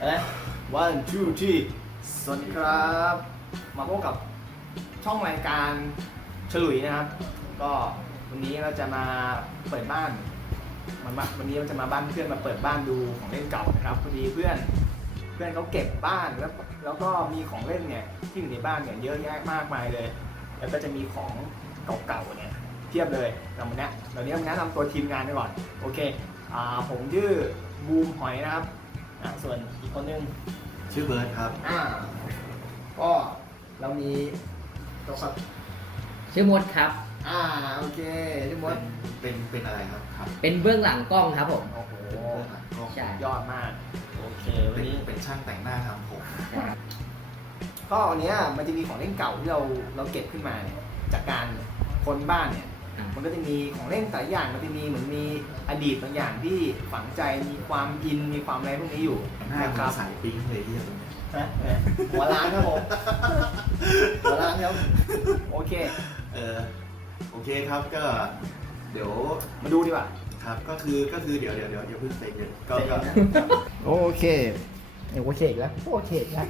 เอ๊ะ one two three สวัสดีครับ มาพบกับช่องรายการฉลุยนะครับ ก็วันนี้เราจะมาเปิดบ้านมันมาวันนี้เราจะมาบ้านเพื่อนมาเปิดบ้านดูของเล่นเก่านะครับพอดีเพื่อน เพื่อนเขาเก็บบ้านแล้วแล้วก็มีของเล่นเนี่ยที่อยู่ในบ้านเนี่ยเยอะแยะมากมายเลย แล้วก็จะมีของเก่าๆเนี่ยเทียบเลยเรามาแนะเราเนี้ยมาแนะนำตัวทีมงานไปก่อน โอเคอ่าผมชื่อบูมหอยนะครับ อ่าส่วนอีกคนนึงชื่อเบิร์ดครับ อ่าก็เรามีตัวสัตว์ชื่อมดครับ อ่าโอเคพี่มดเป็นเป็นอะไรครับครับเป็นเบื้องหลังกล้องครับผม โอ้โหก็ใช่ ยอดมากโอเควัเป็นนนี้ เป็นช่างแต่งหน้าทำผม ก็อันเนี้ยมันจะมีของเล่นเก่าที่เราเราเก็บขึ้นมาเนี่ยจากการคนบ้านเนี่ยอะ มันก็จะมีของเล่นแต่ละอย่างมันจะมีเหมือนมีอดีตบางอย่างที่ฝังใจมีความอินมีความอะไรพวกนี้อยู่หน้านะคครัรับบสายปิ๊งเลยที่ตรงเนี้ยนะเออหัวล้านครับผมหัวล้านครับโอเค เออโอเคครับก็ เดี๋ยวมาดูดีกว่า ครับก็คือก็คือเดี๋ยวเดี๋ยวเดี๋ยวเดี๋ยวเพิ่งเสร็จเดี๋ยวก็ก็โอเคเดี๋ยวโอเคอีกแล้วโอเคอีกแล้ว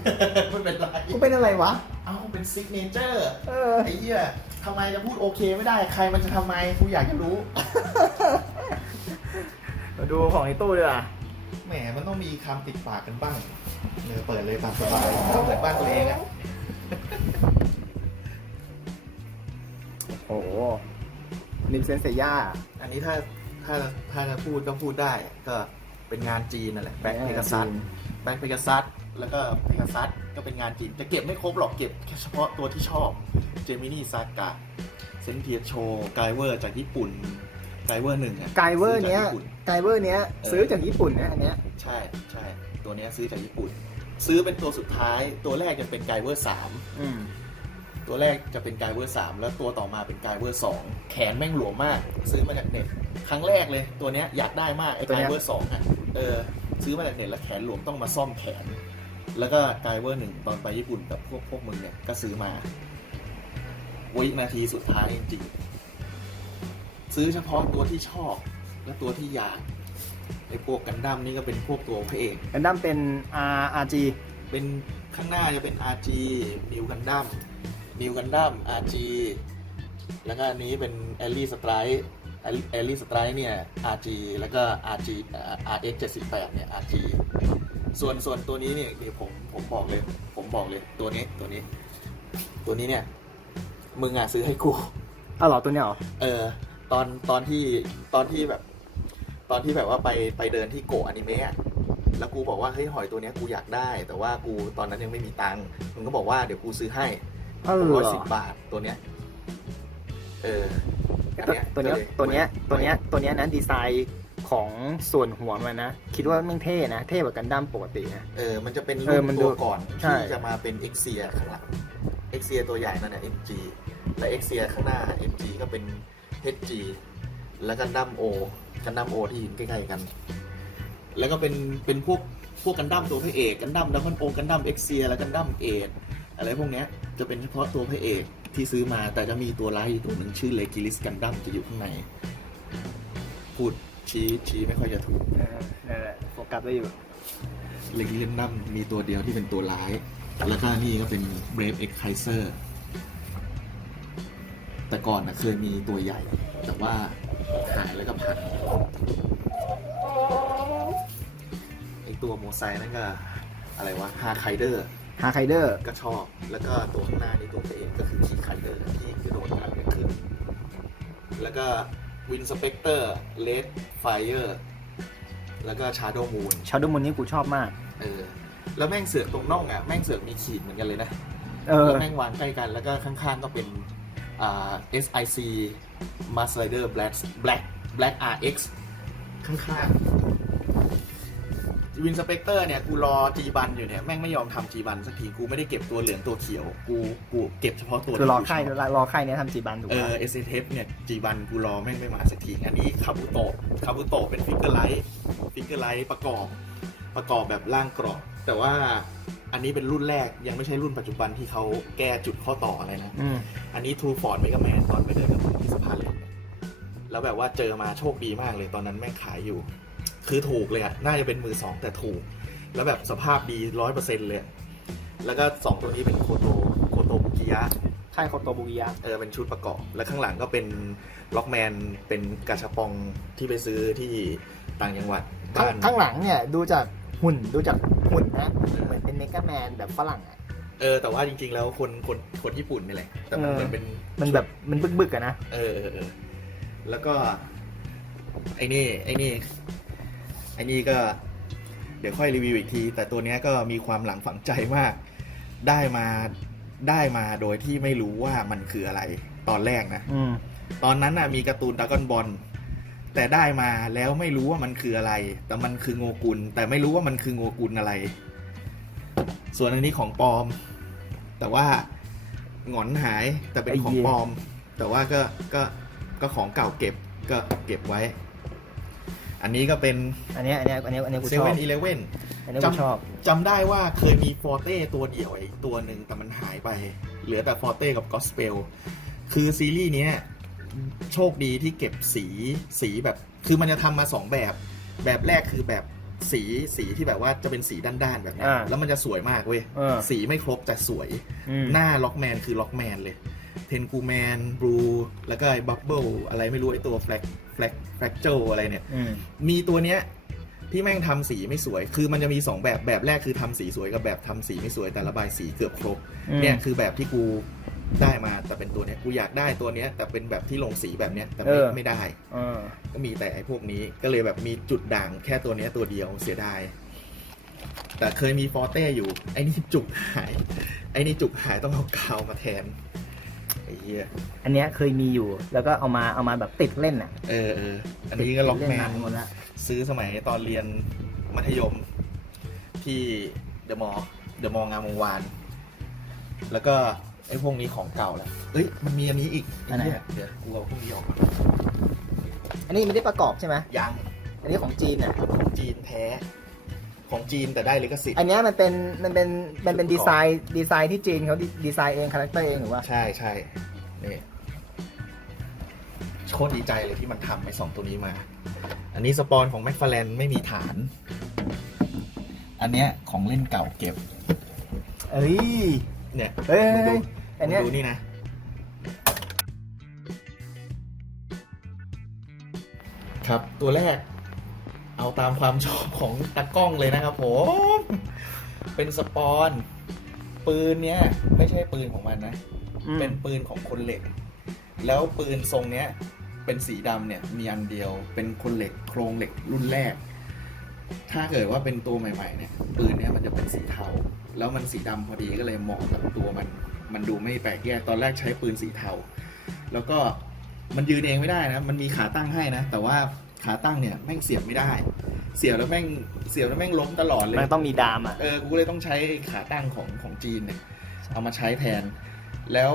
ไม่เป็นไรกูเป็นอะไรวะ เอ้าเป็นซิกเนเจอร์เออ ไอ้เหี้ย ทำไมจะพูดโอเคไม่ได้ ใครมันจะทำไมกูอยากจะรู้ มาดูของในตู้ดีกว่าแหมมันต้องมีคำติดปากกันบ้างเนื้อเปิดเลยตามสบายก็เหมือนบ้านตัวเองอะโอ้โหนิมเซนเซย่า อันนี้ถ้าถ้าถ้าจะพูดก็พูดได้ ก็เป็นงานจีนนั่นแหละแบ็คเพกาซัสแบ็คเพกาซัส แล้วก็เพกาซัสก็เป็นงานจีนจะเก็บไม่ครบหรอกเก็บแค่เฉพาะตัวที่ชอบเจมินี่ซากะเซนเทียโชไกเวอร์จากญี่ปุ่นไกเวอร์หนึ่งอะไกเวอร์เนี้ยซื้อจากญี่ปุ่นไกเวอร์เนี้ยเออซื้อจากญี่ปุ่นนะอันเนี้ยใช่ใช่ตัวเนี้ยซื้อจากญี่ปุ่น ซื้อเป็นตัวสุดท้าย ตัวแรกจะเป็นไกเวอร์สามอืมตัวแรกจะเป็นไกเวอร์สามแล้วตัวต่อมาเป็นไกเวอร์สองแขนแม่งหลวมมาก ซื้อมาจากเน็ตครั้งแรกเลยตัวเนี้ยอยากได้มากไอ้ไกเวอร์สองอะเออซื้อมาจากเน็ตแล้วแขนหลวมต้องมาซ่อมแขน แล้วก็ไกเวอร์หนึ่งตอนไปญี่ปุ่นกับพวกพวกมึงเนี่ยก็ซื้อมา วินาทีสุดท้ายจริงๆ ซื้อเฉพาะตัวที่ชอบ และตัวที่อยากไอ้พวกกันดั้มนี่ก็เป็นพวกตัวพระเอกกันดั้มเป็น R R G เป็นข้างหน้าจะเป็น RG นิวกันดั้มนิวกันดั้ม RG แล้วก็อันนี้เป็นแอลลี่สไตร์แอลลี่สไตร์เนี่ย RG แล้วก็ RG อ่า RX 78เนี่ย RG ส่วนส่วนตัวนี้เนี่ยเดี๋ยวผมผมบอกเลย ผมบอกเลยตัวนี้ตัวนี้ ตัวนี้เนี่ย มึงอะซื้อให้กู อ้าวเหรอตัวเนี้ยเหรอ เออ ตอนตอนที่ตอนที่แบบ ตอนที่แบบว่าไปไปเดินที่โกะอนิเมะอะแล้วกูบอกว่าเฮ้ยหอยตัวเนี้ยกูอยากได้ แต่ว่ากูตอนนั้นยังไม่มีตังค์มึงก็บอกว่าเดี๋ยวกูซื้อให้อ้าวเหรร้อยอสิบบาทตัวเนี้ย เอออัตัวเนี้ยก็ตัวเนี้ยลตัวเนี้ยตัวเนี้ยนะดีไซน์ ของส่วนหัวมันนะคิดว่าแม่งเท่นะ เท่กว่ากันดั้มปกตินะ เออ มันจะเป็นเอรุ่อนมันดูตัวก่อนใช่ ที่จะมาเป็น x อ a ข้างหลัง x อ a ตัวใหญ่นั่นแหละ MG และ x อ a ข้างหน้า MG ก็เป็น HG แล้วกันดั้ม O กันดั้ม O ที่ยืนใกล้ๆกัน แล้วก็เป็นเป็นพวกพวกกันดั้มตัวพระเอกกันดั้มดัมเบิลโอกันดั้มเอ็กเซียแล้วกันดั้มเอทอะไรพวกเนี้ยจะเป็นเฉพาะตัวพระเอกที่ซื้อมาแต่จะมีตัวร้ายอยู่ตัวหนึ่งชื่อเลกิลิสกันดั้มจะอยู่ข้างใน พูด ชี้ชี้ไม่ค่อยจะถูกเออนั่นแหละโฟกัสไว้อยู่เลกิลิสดั้มมีตัวเดียวที่เป็นตัวร้าย แล้วก็นี่ก็เป็นเบรฟเอ็กไคเซอร์แต่ก่อนนะเคยมีตัวใหญ่ แต่ว่าหายแล้วก็พังไอตัวโมไซนั่นก็ อะไรวะฮาไคเดอร์ฮาไคเดอร์ก็ชอบ แล้วก็ตัวข้างหน้านี่ตัวพระเอกก็คือคีไคเดอร์ที่กระโดดทางเดินขึ้น แล้วก็ วินสเปกเตอร์เลดไฟเออร์แล้วก็ชาโดมูนชาดูมูนนี่กูชอบมาก เออ แล้วแม่งเสือกตรงน่องอะ แม่งเสือกมีขีดเหมือนกันเลยนะเออแล้วแม่งวางใกล้กัน แล้วก็ข้างๆก็เป็นอ่า SIC Mass Rider Black Black Black RX ข้างๆ วินสเปกเตอร์เนี่ยกูรอ G บันอยู่เนี่ยแม่งไม่ยอมทำ G บันสักทีกูไม่ได้เก็บตัวเหลืองตัวเขียว กูกูเก็บเฉพาะตัวคือรอที่กูค่ายชบรอค่ายเนี้ยทำจีบันถูกเอปะอ S F เนี่ย G บันกูรอแม่งไม่มาสักทีอันนี้คาบุโตะคาบุโตะเป็นฟิกเกอร์ไลท์ฟิกเกอร์ไลท์ประกอบ ประกอบแบบร่างกรอบแต่ว่าอันนี้เป็นรุ่นแรกยังไม่ใช่รุ่นปัจจุบันที่เขาแก้จุดข้อต่ออะไรนะ อืมอันนี้ True Ford Mega Man ตอนไปเดินกับผมที่สะพานเหล็กเนี่ยแล้วแบบว่าเจอมาโชคดีมากเลยตอนนั้นแม่งขายอยู่ คือถูกเลยอะน่าจะเป็นมือสองแต่ถูก แล้วแบบสภาพดีร้อยเปอร์เซ็นต์เลยแล้วก็สองตัวนี้เป็นโคโตโคโตบุกิยะ ค่ายโคโตบุกิยะ เออเป็นชุดประกอบ แล้วข้างหลังก็เป็นล็อกแมนเป็นกาชาปองที่ไปซื้อที่ต่างจังหวัดข้างบ้านข้างหลังเนี่ยดูจากหุ่นดูจากหุ่นนะเหมือนเป็นเมกาแมนแบบฝรั่งอะ เออแต่ว่าจริง ๆ แล้วคนคนคนญี่ปุ่นนี่แหละ แต่มันเออ เหมือนเป็นมันแบบมันบึกๆอะนะ เออเออเออแล้วก็ ไอ้นี่ไอ้นี่ไอ้นี่ก็เดี๋ยวค่อยรีวิวอีกที แต่ตัวเนี้ยก็มีความหลังฝังใจมาก ได้มาได้มาโดยที่ไม่รู้ว่ามันคืออะไร ตอนแรกนะอืมตอนนั้นน่ะมีการ์ตูนดากอนบอลแต่ได้มาแล้วไม่รู้ว่ามันคืออะไร แต่มันคือโงกุล แต่ไม่รู้ว่ามันคือโงกุลอะไร ส่วนอันนี้ของปลอม แต่ว่าหงอนหายแต่เป็นของปลอม แต่ว่าก็ก็ก็ของเก่าเก็บก็เก็บไว้ อันนี้ก็เป็นอันเนี้ยอันเนี้ยอันเนี้ยอันเนี้ยกูเซชอบเว่นอีเลเว่นอันเนี้ยกูชอบ จำได้ว่าเคยมีฟอร์เต้ตัวเดียวไอ้ตัวหนึ่งแต่มันหายไป เหลือแต่ฟอร์เต้กับกอสเปลคือซีรีส์เนี้ยโชคดีที่เก็บสีสีแบบ คือมันจะทำมาสองแบบ แบบแรกคือแบบสีสีที่แบบว่าจะเป็นสีด้านๆแบบเนี้ยอ่าแล้วมันจะสวยมากเว้ย เออ สีไม่ครบแต่สวย อืมหน้าล็อกแมนคือล็อกแมนเลย เทนกูแมนบลูแล้วก็ไอ้บับเบิลอะไรไม่รู้ไอ้ตัวแฟลก แฟลกแฟลกเจลอะไรเนี่ย อืม มีตัวเนี้ยที่แม่งทำสีไม่สวย คือมันจะมี2แบบแบบแรกคือทำสีสวยกับแบบทำสีไม่สวยแต่ระบายสีเกือบครบ อืม เนี่ยคือแบบที่กูได้มาแต่เป็นตัวเนี้ยกูอยากได้ตัวเนี้ยแต่เป็นแบบที่ลงสีแบบเนี้ยแต่ไม่เออ ไม่ได้ เออ ก็มีแต่ไอ้พวกนี้ก็เลยแบบมีจุดด่างแค่ตัวเนี้ยตัวเดียวเสียดาย แต่เคยมีฟอร์เต้อยู่ ไอ้นี่จุกหาย ไอ้นี่จุกหายต้องเอากาวมาแทนไอ้ เหี้ยอันเนี้ยเคยมีอยู่ แล้วก็เอามาเอามาแบบติดเล่นอะเออเอออันนี้ก็ล็อกแมติดนเล่หมดละซื้อสมัยตอนเรียนมัธยมที่เดอะมอลล์เดอะมอลล์งามวงวาน แล้วก็ไอ้พวกนี้ของเก่าแหละเอ้ยมันมีอันนี้อีกอันไหนเยเดี๋ยวกูเอาพวกนี้ออกมาอันนี้ไม่ได้ประกอบใช่ไหมยังอันนี้ของจีนอะ ของจีนแท้ ของจีนแต่ได้ลิขสิทธิ์อันเนี้ยมันเป็นมันเป็นมันเป็นดีไซน์ดีไซน์ที่จีนเขาดีดีไซน์เองคาแรคเตอร์เองหรือว่าใช่ใช่นี่โคตรดีใจเลยที่มันทำไอ้สองตัวนี้มา อันนี้สปอนของแม็กฟาแลนไม่มีฐาน อันเนี้ยของเล่นเก่าเก็บ เอ้ย เนี่ยเฮ้ยมึงดูอันเนี้ย มึงดูนี่นะ ครับตัวแรก เอาตามความชอบของตากล้องเลยนะครับผมเป็นสปอนปืนเนี้ยไม่ใช่ปืนของมันนะอืมเป็นปืนของคนเหล็ก แล้วปืนทรงเนี้ย เป็นสีดำเนี่ยมีอันเดียว เป็นคนเหล็กโครงเหล็กรุ่นแรก ถ้าเกิดว่าเป็นตัวใหม่ๆเนี่ย ปืนเนี้ยมันจะเป็นสีเทา แล้วมันสีดำพอดีก็เลยเหมาะกับตัวมัน มันดูไม่แปลกแยกตอนแรกใช้ปืนสีเทา แล้วก็มันยืนเองไม่ได้นะ มันมีขาตั้งให้นะ แต่ว่า ขาตั้งเนี่ยแม่งเสียบไม่ได้ เสียบแล้วแม่งเสียบแล้วแม่งล้มตลอดเลยมันต้องมีดามอะ เออกูเลยต้องใช้ขาตั้งของของจีนเนี่ยเอามาใช้แทน แล้ว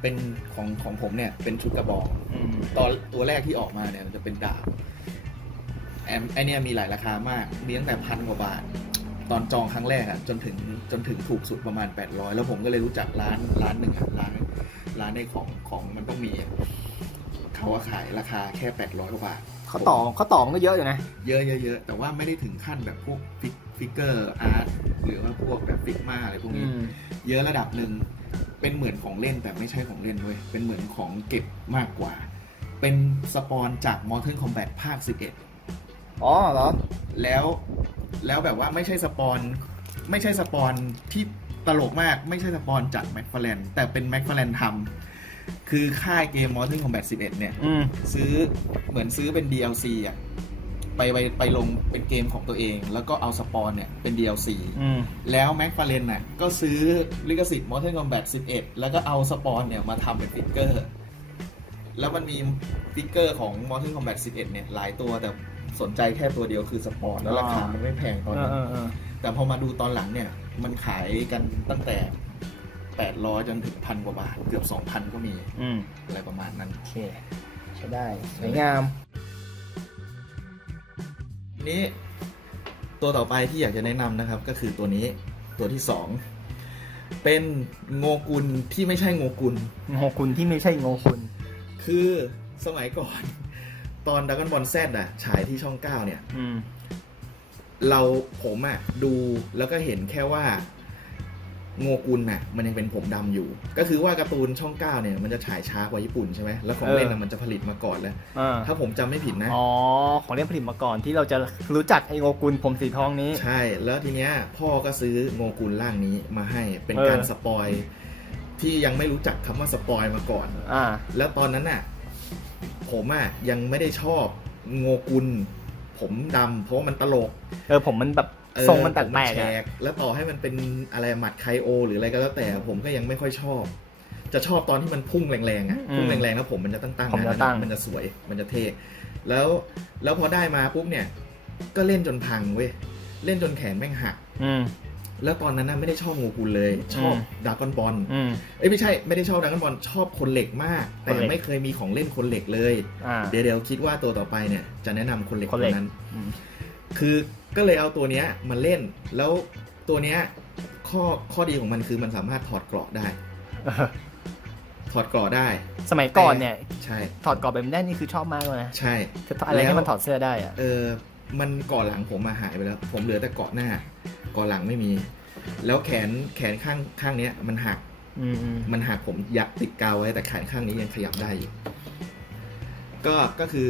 เป็นของของผมเนี่ย เป็นชุดกระบอกอืมตอนตัวแรกที่ออกมาเนี่ยมันจะเป็นดาบแอมไอเนี่ยมีหลายราคามากมีตั้งแต่พันกว่าบาท ตอนจองครั้งแรกอะจนถึงจนถึงถูกสุดประมาณ 800 แล้วผมก็เลยรู้จักร้านร้านหนึ่งอะร้านร้านในของของมันต้องมีอะ เขาว่าขายราคาแค่ 800กว่าบาทเขาต่อเขาต่อมันก็เยอะอยู่นะ เยอะเยอะเยอะแต่ว่าไม่ได้ถึงขั้นแบบพวกฟิกฟิกเกอร์อาร์ตหรือว่าพวกแบบฟิกมาอะไรพวกอืนี้มเยอะระดับหนึ่งเป็นเหมือนของเล่นแต่ไม่ใช่ของเล่นด้วยเป็นเหมือนของเก็บมากกว่า เป็นสปอนจาก Mortal Kombat ภาคอ๋อเหรอ11แล้วแล้วแบบว่าไม่ใช่สปอนไม่ใช่สปอนที่ตลกมากไม่ใช่สปอนจากแม็กฟา n นแต่เป็นแม็กฟา n นทำ คือค่ายเกม Mortal Kombat 11 เนี่ย อืม ซื้อเหมือนซื้อเป็น DLC อะไปไปไปลงเป็นเกมของตัวเอง แล้วก็เอาสปอนเนี่ยเป็น DLC อืม แล้วแม็กฟาเรนน่ะก็ซื้อลิขสิทธิ์ Mortal Kombat 11 แล้วก็เอาสปอนเนี่ยมาทำเป็นฟิกเกอร์ แล้วมันมีฟิกเกอร์ของ Mortal Kombat 11 เนี่ยหลายตัวแต่สนใจแค่ตัวเดียวคือสปอนแล้วราคามันไม่แพงตอนเอนั้อนเออเออแต่พอมาดูตอนหลังเนี่ย มันขายกันตั้งแต่ 800 จนถึงพันกว่าบาท เกือบ 2,000 ก็มีอืมอะไรประมาณนั้น โอเคใช้ได้ สวยงามนี้ตัวต่อไปที่อยากจะแนะนำนะครับ ก็คือตัวนี้ตัวที่สองเป็นโงกุลที่ไม่ใช่โงกุล โงคุณที่ไม่ใช่โงคุณคือสมัยก่อน ตอนดัก o n บอลแซดอะฉายที่ช่อง 9 เนี่ย อืม เราผมอะดูแล้วก็เห็นแค่ว่า โงกุลน่ะมันยังเป็นผมดำอยู่ ก็คือว่าการ์ตูนช่องเก้าเนี่ยมันจะฉายช้ากว่าญี่ปุ่นใช่ไหมแล้วของเล่นน่ะมันจะผลิตมาก่อนแล้วอ่าถ้าผมจำไม่ผิดนะ อ๋อ ของเล่นผลิตมาก่อนที่เราจะรู้จักไอโงกุลผมสีทองนี้ ใช่ แล้วทีเนี้ยพ่อก็ซื้อโงกุลร่างนี้มาให้เป็นเออการสปอยที่ยังไม่รู้จักคำว่าสปอยมาก่อนอ่าแล้วตอนนั้นน่ะผมอะยังไม่ได้ชอบโงกุลผมดำเพราะว่ามันตลก เออผมมันแบบเออ ทรงมันแปผลกแชๆอะกแล้วต่อให้มันเป็นอะไรหมัดไคโอ หรืออะไรก็แล้วแต่ผมก็ยังไม่ค่อยชอบ จะชอบตอนที่มันพุ่งแรงๆอะพุ่งแรงๆแล้วผมมันจะตั้งๆผมจะนะตั้งมันจะสวยมันจะเท่แล้วแล้วพอได้มาปุ๊บเนี่ย ก็เล่นจนพังเว้ยเล่นจนแขนแม่งหักอืมแล้วตอนนั้นน่ะไม่ได้ชอบงูกุลเลย ชอบอืมดากอนบอลอืมเอ้ยไม่ใช่ไม่ได้ชอบดากอนบอลชอบคนเหล็กมาก แต่คนเหล็กไม่เคยมีของเล่นคนเหล็กเลยอ่าเดี๋ยวเดี๋ยวคิดว่าตัวต่อไปเนี่ย จะแนะนำคนเหล็กคนเหล็กนั้นอืมคือ ก็เลยเอาตัวเนี้ยมาเล่น แล้วตัวเนี้ยข้อข้อดีของมันคือมันสามารถถอดเกราะได้เออถอดเกราะได้ สมัยก่อนเนี่ย ใช่ ถอดกรอบแบบนี้ได้นี่คือชอบมากเลยนะ ใช่คืออะไรที่มันถอดเสื้อได้อะเออ มันเกาะหลังผมมาหายไปแล้ว ผมเหลือแต่เกาะหน้า เกาะหลังไม่มี แล้วแขนแขนข้างข้างเนี้ยมันหักอืมอืมมันหักผมยักติดกาวไว้แต่แขนข้างนี้ยังขยับได้อยู่ ก็ก็คือ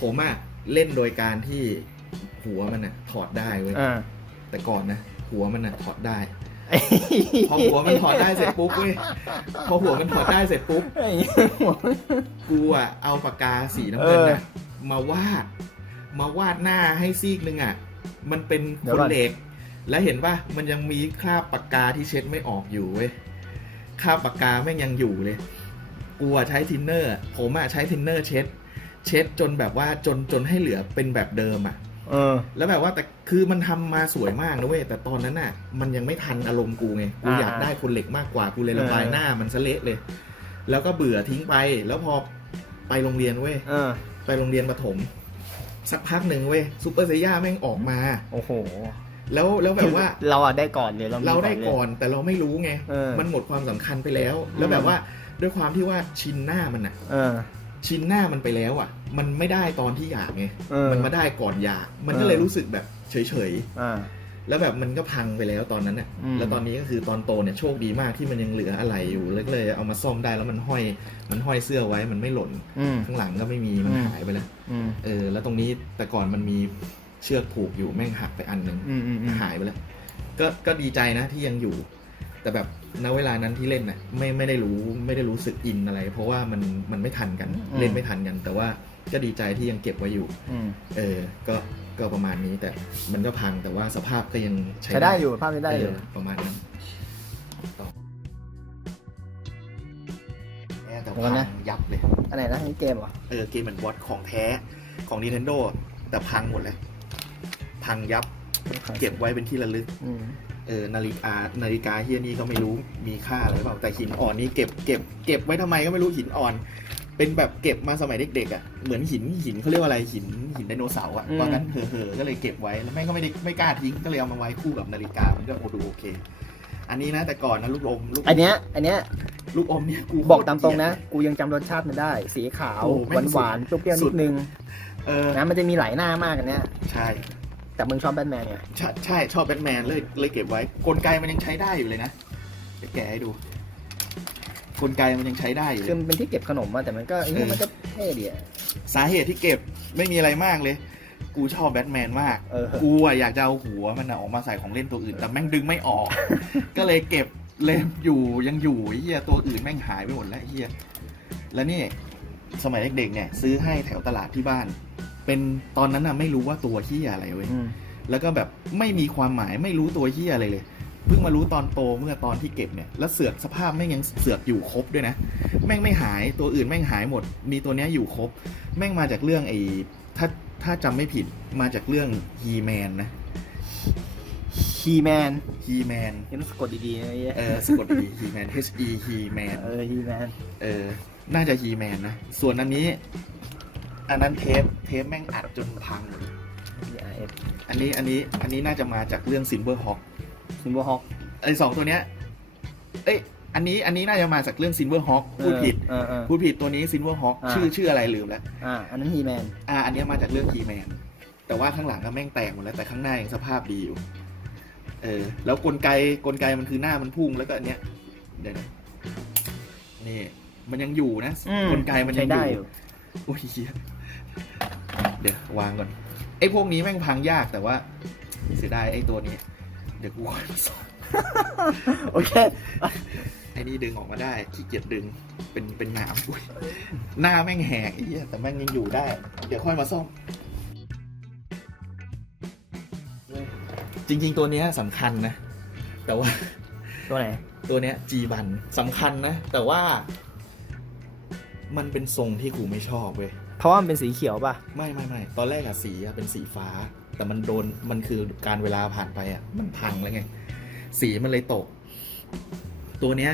ผมอะเล่นโดยการที่ หัวมันอะถอดได้เว้ยอ่าแต่ก่อนนะหัวมันอะถอดได้ พอหัวมันถอดได้เสร็จปุ๊บเว้ยพอหัวมันถอดได้เสร็จปุ๊บ ไอ้กูอะเอาปากกาสีน้ำเงินเอนะอมาวาด มาวาดหน้าให้ซีกหนึ่งอะมันเป็นเดี๋คยวนก่อน เหล็ก แล้วเห็นป่ะมันยังมีคราบปากกาที่เช็ดไม่ออกอยู่เว้ยคราบปากกาแม่งยังอยู่เลย กูอะใช้ทินเนอร์ ผมอะใช้ทินเนอร์เช็ด เช็ดจนแบบว่าจนจนให้เหลือเป็นแบบเดิมอะ เออ แล้วแบบว่าแต่คือมันทำมาสวยมากนะเว้ยแต่ตอนนั้นน่ะ มันยังไม่ทันอารมณ์กูไงกูอ่าอยากได้คนเหล็กมากกว่ากูเลยระบายเออ หน้ามันซะเละเลย แล้วก็เบื่อทิ้งไป แล้วพอไปโรงเรียนเว้ยเออ ไปโรงเรียนประถม สักพักหนึ่งเว้ยซูเปอร์เซย่าแม่งออกมา โอ้โหแล้วแล้วแบบว่าเราอะได้ก่อนเลยเรามีเราได้ลย ก่อนแต่เราไม่รู้ไง เออมันหมดความสำคัญไปแล้ว แล้วแบบว่าด้วยความที่ว่าชินหน้ามันอะเออ ชินหน้ามันไปแล้วอะมันไม่ได้ตอนที่อยากไงเออมันมาได้ก่อนอยาก มันก็เลยรู้สึกแบบเฉยๆอ่าแล้วแบบมันก็พังไปแล้วตอนนั้นน่ะอืม แล้วตอนนี้ก็คือตอนโตเนี่ยโชคดีมากที่มันยังเหลืออะไรอยู่แล้วก็เลยเอามาซ่อมได้แล้วมันห้อยมันห้อยเสื้อไว้มันไม่หล่นอืม ข้างหลังก็ไม่มีมันอืม หายไปแล้ว อืมเออแล้วตรงนี้แต่ก่อนมันมีเชือกผูกอยู่แม่งหักไปอันหนึ่งอืมอืมอืมหายไปแล้วก็ก็ดีใจนะที่ยังอยู่ แต่แบบณเวลานั้นที่เล่นน่ะไม่ไม่ได้รู้ไม่ได้รู้สึกอินอะไร เพราะว่ามันมันไม่ทันกันเล่นไม่ทันกัน แต่ว่าก็ดีใจที่ยังเก็บไว้อยู่อืมเออ ก็ก็ประมาณนี้ แต่มันก็พังแต่ว่าสภาพก็ยังใช้ใช้ได้อยู่ภาพใช้ได้อยู่เประมาณนั้นต่อแหมแต่เดี๋ยวก่พัอนงนะยับเลยอันไหนนะนี่เกมเหรอเออเกมเหมือนวอตของแท้ของ Nintendo แต่พังหมดเลย พังยับ เก็บไว้เป็นที่ระลึกอืม เออนาฬิกานาฬิกาเฮียนี่ก็ไม่รู้มีค่าอะไรเปล่าแต่หินอ่อนนี่เก็บเก็บเก็บไว้ทำไมก็ไม่รู้หินอ่อน เป็นแบบเก็บมาสมัยเด็กๆอะเหมือนหินหินเขาเรียกว่าอะไรหินหินไดโนเสาร์อะอืมตอนนั้นเห่อๆก็เลยเก็บไว้แล้วแม่งก็ไม่ได้ไม่กล้าทิ้งก็เลยเอามาไว้คู่กับนาฬิกามันก็โอดูโอเค อันนี้นะแต่ก่อนนะลูกอมลูกอันเนี้ยอันเนี้ยลูกอมเนี่ยกูบอกตามตรงนะ กูยังจำรสชาติมันได้ สีขาวโอ้หแม่วานงสุดหวานๆเปรี้ยวๆสุนิดดนึงเออนะมันจะมีหลายหน้ามากอันเนี้ยใช่ แต่มึงชอบแบทแมนไงใช่ใช่ชอบแบทแมนเลยเลยเก็บไว้กลไกมันยังใช้ได้อยู่เลยนะจะแกะให้ดูกลไกมันยังใช้ได้อยู่คือมันเป็นที่เก็บขนมมาแต่มันก็ไอ้นี่เออมันก็เท่ดีอะ สาเหตุที่เก็บไม่มีอะไรมากเลย กูชอบแบทแมนมาก เออ กูอะอยากจะเอาหัวมันอะออกมาใส่ของเล่นตัวอื่น แต่แม่งดึงไม่ออก ก็เลยเก็บเล่มอยู่ยังอยู่ไอ้เฮียตัวอื่นแม่งหายไปหมดแล้วไอ้เฮียแล้วนี่ สมัยเด็กๆเนี่ย ซื้อให้แถวตลาดที่บ้าน เป็นตอนนั้นอะไม่รู้ว่าตัวเฮียอะไรเว้ยอืมแล้วก็แบบไม่มีความหมายไม่รู้ตัวเฮียอะไรเลย เพิ่งมารู้ตอนโตเมื่อตอนที่เก็บเนี่ย แล้วเสือกสภาพแม่งยังเสือกอยู่ครบด้วยนะ แม่งไม่หายตัวอื่นแม่งหายหมด มีตัวเนี้ยอยู่ครบ แม่งมาจากเรื่องไอ้ถ้าถ้าจำไม่ผิดมาจากเรื่องฮีแมนนะฮีแมนฮีแมนยังสะกดดีๆนะไอ้เหี้ยเออสะกดดีฮีแมน H E ฮีแมนเออฮีแมนเออน่าจะฮีแมนนะ ส่วนอันนี้ อันนั้นเทปเทปแม่งอัดจนพังหมด BRF อันนี้อันนี้อันนี้น่าจะมาจากเรื่องซินเวอร์ฮอคซิมโบฮอกไอสองตัวเนี้ย เอ้ยอันนี้อันนี้น่าจะมาจากเรื่อง Silver Hawk พูดผิดเออเออ พูดผิดตัวนี้ Silver Hawk อ่า ชื่อชื่ออะไรลืมแล้ว อ่า อันนั้นฮีแมน อ่าอันเนี้ยมาจากเรื่อง He-Man แต่ว่าข้างหลังก็แม่งแตกหมดแล้วแต่ข้างหน้ายังสภาพดีอยู่ เออ แล้วกลไกกลไกมันคือหน้ามันพุ่งแล้วก็อันเนี้ยเดี๋ยวนะนี่ มันยังอยู่นะอืม กลไกมันยัใช้งได้ออยู่ยู่โอ้ยเหี้ย เดี๋ยววางก่อนไอ้พวกนี้แม่งพังยากแต่ว่า เสียดายไอ้ตัวนี้ เดี๋ยวกูขอสอนโอเค ไอ้นี่ดึงออกมาได้ขี้เกียจดึงเป็นเป็นหนามอุ้ยหน้าแม่งแหกไอ้เหี้ยแต่แม่งยังอยู่ได้ เดี๋ยวค่อยมาซ่อมจริง ๆ ตัวเนี้ยสำคัญนะ แต่ว่าตัวไหนตัวเนี้ยจีบันสำคัญนะ แต่ว่า มันเป็นทรงที่กูไม่ชอบเว้ย เพราะว่ามันเป็นสีเขียวป่ะ ไม่ไม่ไม่ตอนแรกอะสีอะเป็นสีฟ้า แต่มันโดนมันคือการเวลาผ่านไปอะมันพังแล้วไง สีมันเลยตก ตัวเนี้ย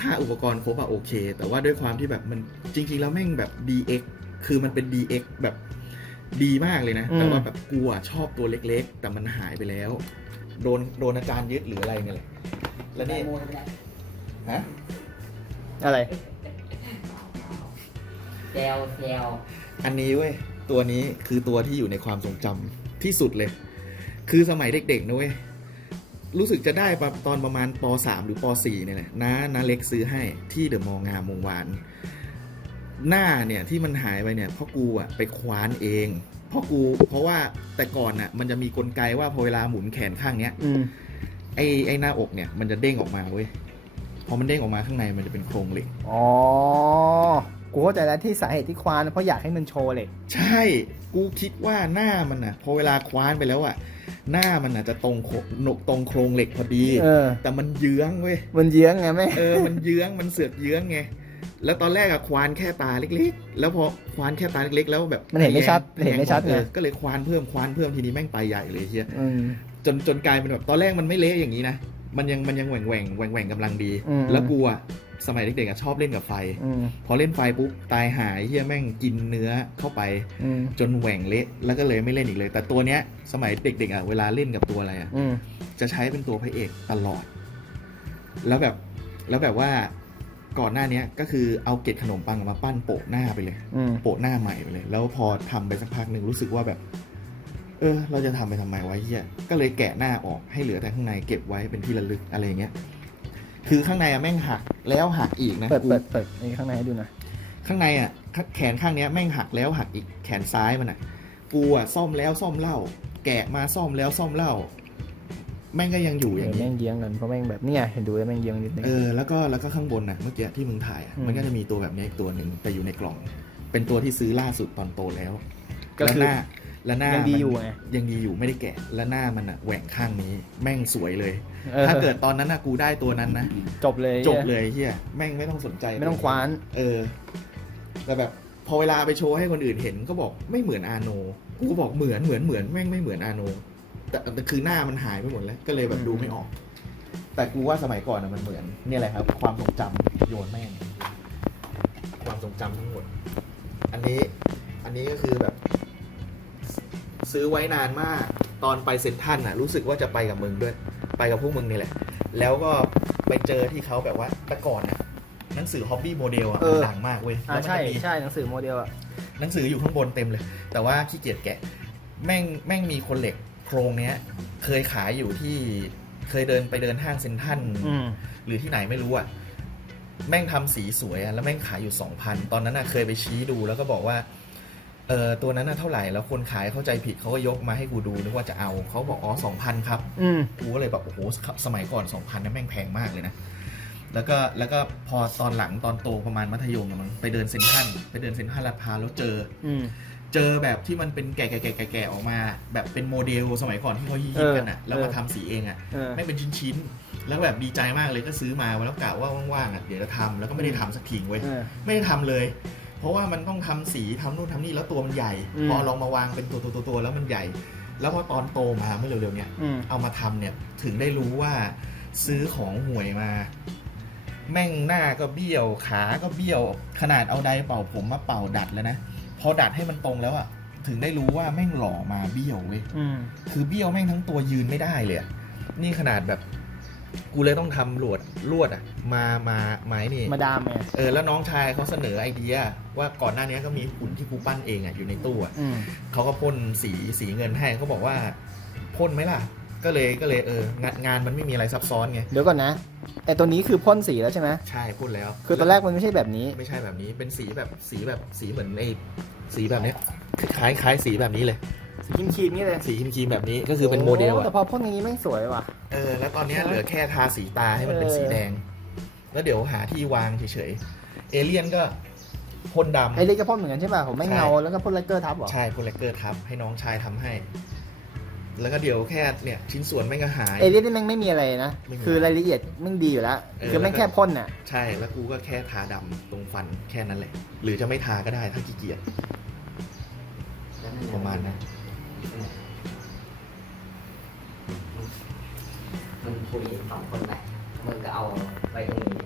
ถ้าอุปกรณ์ครบอะโอเค แต่ว่าด้วยความที่แบบมันจริง ๆ แล้วแม่งแบบ DX คือมันเป็น DX แบบดีมากเลยนะอืมแต่ว่าแบบกูอะชอบตัวเล็ก ๆ แต่มันหายไปแล้ว โดนโดนอาจารย์ยึดหรืออะไรเนี่ยแหละแล้วนี่ฮะอะไร แซวแซวอันนี้เว้ยตัวนี้คือตัวที่อยู่ในความทรงจำที่สุดเลย คือสมัยเด็กๆนะเว้ยรู้สึกจะได้ปะตอนประมาณป .3 หรือป .4 เนี่ยแหละน้าน้าเล็กซื้อให้ที่เดอะมองามวงวาน หน้าเนี่ยที่มันหายไปเนี่ยเพราะกูอะไปคว้านเองเพราะกูเพราะว่าแต่ก่อนน่ะมันจะมีกลไกว่าพอเวลาหมุนแขนข้างเนี้ย อืม ไอ้ไอ้หน้าอกเนี่ยมันจะเด้งออกมาเว้ย พอมันเด้งออกมาข้างในมันจะเป็นโครงเหล็ก อ๋อ กูเข้าใจแล้วที่สาเหตุที่ควานเพราะอยากให้มันโชว์เหล็ก ใช่ กูคิดว่าหน้ามันอะ พอเวลาคว้านไปแล้วอะ หน้ามันอะจะตรงโคหนกตรงโครงเหล็กพอดี เออ แต่มันเยื้องเว้ย มันเยื้องไงแม่เออ มันเยื้อง มันเสือกเยื้องไง แล้วตอนแรกอะควานแค่ตาเล็กๆ แล้วพอควานแค่ตาเล็กๆ แล้วแบบมันเห็นไม่ชัดทะแยงเห็นไม่ชัดไงเออก็เลยควานเพิ่มควานเพิ่มทีนี้แม่งไปใหญ่เลยเฮียอืมจนจนกลายเป็นแบบตอนแรกมันไม่เละอย่างนี้นะ มันยังมันยังแหว่งแหว่งแหว่งแหว่งกำลังดี อืม แล้วกูอะสมัยเด็กๆอะชอบเล่นกับไฟ อืมพอเล่นไฟปุ๊บตายหายเฮียแม่งกินเนื้อเข้าไป อืมจนแหว่งเละแล้วก็เลยไม่เล่นอีกเลย แต่ตัวเนี้ยสมัยเด็กๆอะเวลาเล่นกับตัวอะไรอะอืมจะใช้เป็นตัวพระเอกตลอด แล้วแบบแล้วแบบว่าก่อนหน้าเนี้ยก็คือเอาเกล็ดขนมปังมาปั้นโปะหน้าไปเลย อืมโปะหน้าใหม่ไปเลย แล้วพอทำไปสักพักหนึ่งรู้สึกว่าแบบ เออ เราจะทำไปทำไมวะเฮียก็เลยแกะหน้าออกให้เหลือแต่ข้างในเก็บไว้เป็นที่ระลึกอะไรเงี้ย คือข้างในอะแม่งหักแล้วหักอีกนะเปิดกูเปิดเปิดนี่ข้างในให้ดูหน่อยข้างในอะขแขนข้างเนี้ยแม่งหักแล้วหักอีกแขนซ้ายมันอะกูอะซ่อมแล้วซ่อมเล่า แกะมาซ่อมแล้วซ่อมเล่า แม่งก็ยังอยู่อย่างเดี๋ยวนี้แม่งเยื้องกันเพราะแม่งแบบเนี่ยเห็นดูแล้วแม่งเยื้องนิดนึงเออแล้วก็แล้วก็ข้างบนน่ะเมื่อกี้ที่มึงถ่ายอะอืมมันก็จะมีตัวแบบนี้อีกตัวหนึ่งแต่อยู่ในกล่อง เป็นตัวที่ซื้อล่าสุดตอนโตแล้วก็แล้วคือหน้า แล้วหน้ายังดีมันอยู่ไงยังดีอยู่ไม่ได้แกะ แล้วหน้ามันอะแหว่งข้างนี้ แม่งสวยเลยออถ้าเกิดตอนนั้นน่ะกูได้ตัวนั้นนะจบเลยจบเลยเฮียแม่งไม่ต้องสนใจไม่ต้องคว้าน เออแต่แบบพอเวลาไปโชว์ให้คนอื่นเห็นก็บอกไม่เหมือนอาโนกูก็บอกเหมือนเหมือนเหมือนแม่งไม่เหมือนอาโนแต่แต่คือหน้ามันหายไปหมดแล้วก็เลยแบบดูไม่ออก แต่กูว่าสมัยก่อนอะมันเหมือนเนี่ยแหละครับ ความทรงจำโยนแม่งความทรงจำทั้งหมด อันนี้ อันนี้ก็คือแบบ ซื้อไว้นานมาก ตอนไปเซ็นทรัลน่ะ รู้สึกว่าจะไปกับมึงด้วย ไปกับพวกมึงนี่แหละ แล้วก็ไปเจอที่เขาแบบว่าแต่ก่อนน่ะหนังสือฮอบบี้โมเดลอะเอมันอ ดังมากเว้ยอ่าแล้วมันใช่จะมี ใช่หนังสือโมเดลอะ หนังสืออยู่ข้างบนเต็มเลย แต่ว่าขี้เกียจแกะ แม่งแม่งมีคนเหล็กโครงเนี้ย เคยขายอยู่ที่เคยเดินไปเดินห้างเซ็นทรัลอืมหรือที่ไหนไม่รู้อะ แม่งทำสีสวยอะแล้วแม่งขายอยู่สองพันตอนนั้นอะเคยไปชี้ดูแล้วก็บอกว่า เออตัวนั้นน่ะเท่าไหร่แล้วคนขายเข้าใจผิดเขาก็ยกมาให้กูดูนึกว่าจะเอาเขาบอกอ๋อสองพันครับอืม กูก็เลยแบบโอ้โหสมัยก่อนสองพันนั้นแม่งแพงมากเลยนะแล้วก็แล้วก็พอตอนหลังตอนโตประมาณมัธยมอะมันไปเดินเซ็นทรัลไปเดินเซ็นทรัลลาดพร้าวแล้วเจอ อืม เจอแบบที่มันเป็นแก่ๆๆๆๆออกมา แบบเป็นโมเดลสมัยก่อนที่เขาฮิเอตอๆกันอะแล้วมาเออ ทำสีเองอะเออ ไม่เป็นชิ้นๆแล้วแบบดีใจมากเลยก็ซื้อมาแล้วกะว่าว่างๆอะเดี๋ยวจะทำแล้วก็ไม่ได้ทำสักทีเว้ย เออ ไม่ได้ทำเลย เพราะว่ามันต้องทำสีทำนู่นทำนี่แล้วตัวมันใหญ่อืมพอลองมาวางเป็นตัวตัวตัวๆๆแล้วมันใหญ่ แล้วพอตอนโตมาเมื่อเร็วๆเนี้ยอืมเอามาทำเนี่ยถึงได้รู้ว่าซื้อของห่วยมา แม่งหน้าก็เบี้ยวขาก็เบี้ยว ขนาดเอาไดร์เป่าผมมาเป่าดัดแล้วนะพอดัดให้มันตรงแล้วอะถึงได้รู้ว่าแม่งหล่อมาเบี้ยวเว้ยอืมคือเบี้ยวแม่งทั้งตัวยืนไม่ได้เลยอะนี่ขนาดแบบ กูเลยต้องทำลวดลวดอะ มามาไม้นี่ มาดามไงเออแล้วน้องชายเขาเสนอไอเดีย ว่าก่อนหน้านี้ก็มีหุ่นที่กูปั้นเองอะอยู่ในตู้อะอืมเขาก็พ่นสีสีเงินให้เขาบอกว่าพ่นไหมล่ะ ก็เลยก็เลยเอองานงานมันไม่มีอะไรซับซ้อนไงเดี๋ยวก่อนนะไอตัวนี้คือพ่นสีแล้วใช่ไหมใช่พ่นแล้ว คือตอนแรกมันไม่ใช่แบบนี้ ไม่ใช่แบบนี้เป็นสีแบบสีแบบสีเหมือนไอสีแบบเนี้ยคล้ายคล้ายสีแบบนี้เลย สีครีมๆนี่เลยสีครีมๆแบบนี้ก็คือเป็นโมเดลโแต่อะพอพ่นอย่างนี้ไม่งสวยว่ะ เออแล้วตอนเนี้ยเหลือแค่ทาสีตาให้มันเป็นเออสีแดง แล้วเดี๋ยวหาที่วางเฉยๆเอเลี่ยนก็พ่นดำ ไอเล็กก็พ่นเหมือนกันใช่ป่ะผมไม่ใช่ เงาแล้วก็พ่นไลเกอร์ทับเหรอ ใช่พ่นเลกเกอร์ทับให้น้องชายทำให้ แล้วก็เดี๋ยวแค่เนี่ยชิ้นส่วนไม่งก็หาย เอเลียนนี่แม่งไม่มีอะไรนะ ไม่มีคือรายละเอียดแม่งดีอยู่แล้ว เออ คือแม่งแค่พ่นน่ะ ใช่แล้วกูก็แค่ทาดำตรงฟันแค่นั้นแหละ หรือจะไม่ทาก็ได้ถ้าขี้เกียจประมาณนั้น มันคุยสองคนไปมึงก็เอาไปตรงนี้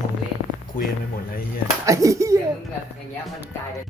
ผมเล่นคุยกันไปหมดแล้วไอ้เหี้ยไอ้เหี้ยมึงแบบอย่างเงี้ยมันกลายเป็น